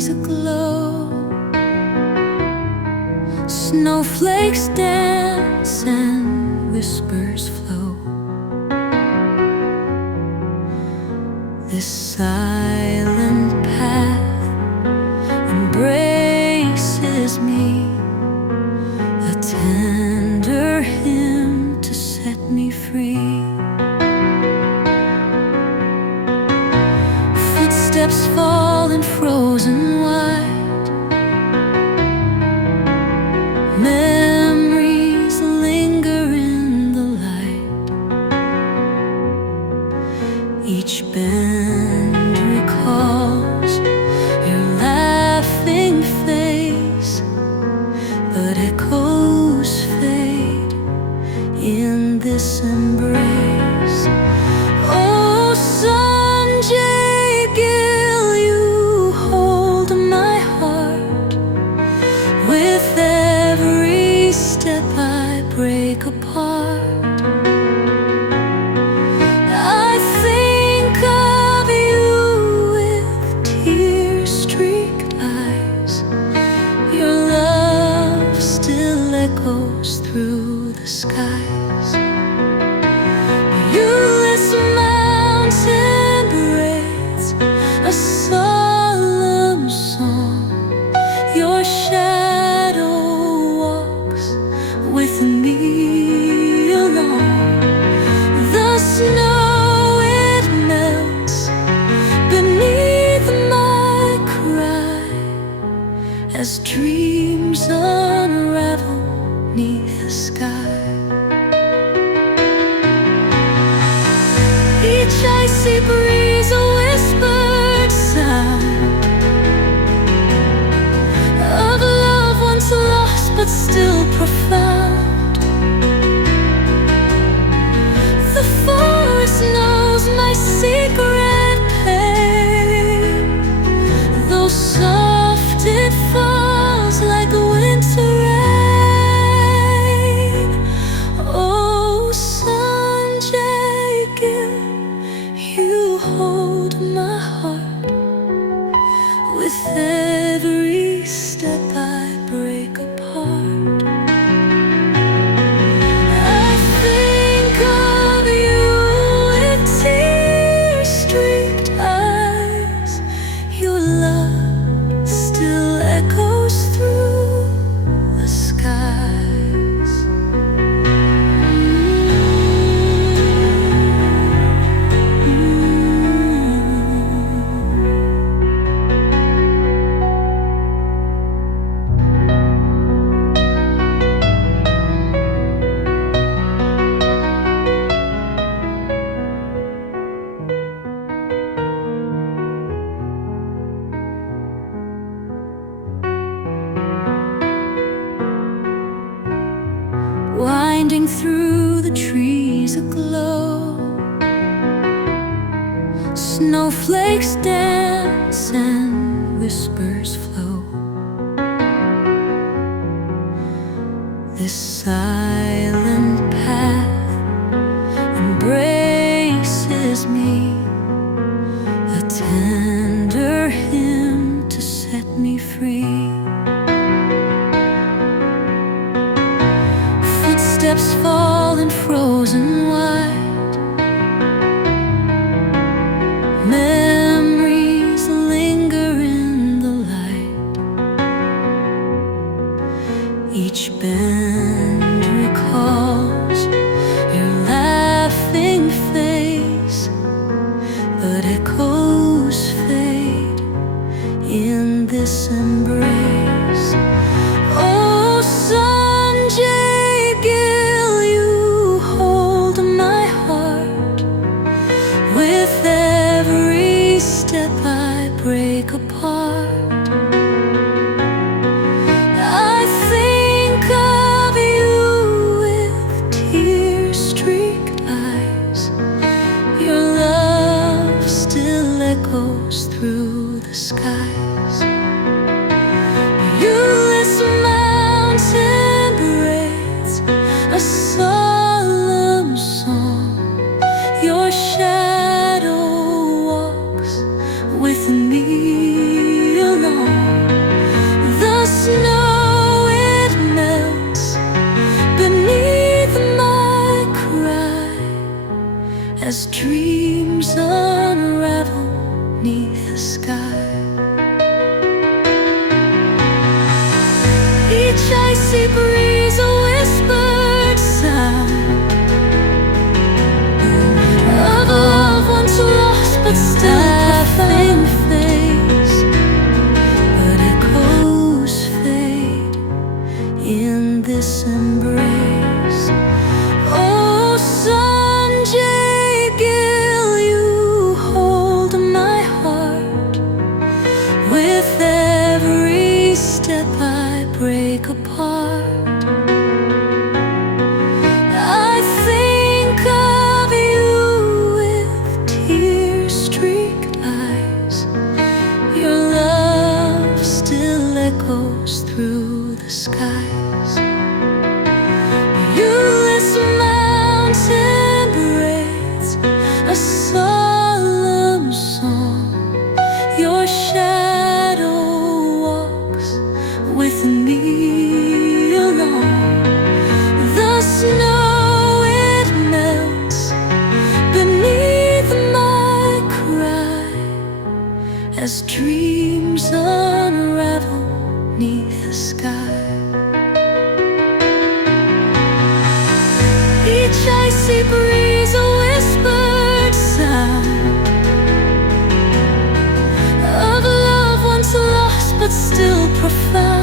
trees aglow, snowflakes dance and whispers flow. This silent path embraces me, a tender hymn to set me free. Footsteps fall in frozen white, memories linger in the light. Each bend recalls your laughing face, but echoes fade in this embrace. Oh, Sanjay Gill, you hold my heart. With every step I break apart, I think of you with tear-streaked eyes. Your love still echoes through the skies. Viewless mountain braids a solemn song. Your shadow walks with me along. The snow, it melts beneath my cry as dreams unravel neath the sky. Each icy breeze a whispered sound of love once lost but still profound. The forest knows my secret pain, though soft it falls like winter rain. Oh, Sanjay Gill, you hold my heart. With every step I break apart, I think of you with tear-streaked eyes. Your love still echoes through the skies. Winding through the trees aglow, snowflakes dance and whispers flow. This silent path embraces me, a tender hymn to set me free. Footsteps fall in frozen white, memories linger in the light. Each bend recalls your laughing face, but echoes fade in this embrace. Oh, Sanjay Gill, you hold my heart. With every step I break apart, I think of you with tear-streaked eyes. Your love still echoes through the skies. in this embrace. Oh, Sanjay Gill, you hold my heart. With every step I break apart, I think of you with tear-streaked eyes. Your love still echoes through the skies. Viewless mountain braids, a solemn song. Your shadow walks with me along. The snow, it melts beneath my cry as dreams unravel neath the sky. Each icy breeze, a whispered sound of love once lost but still profound.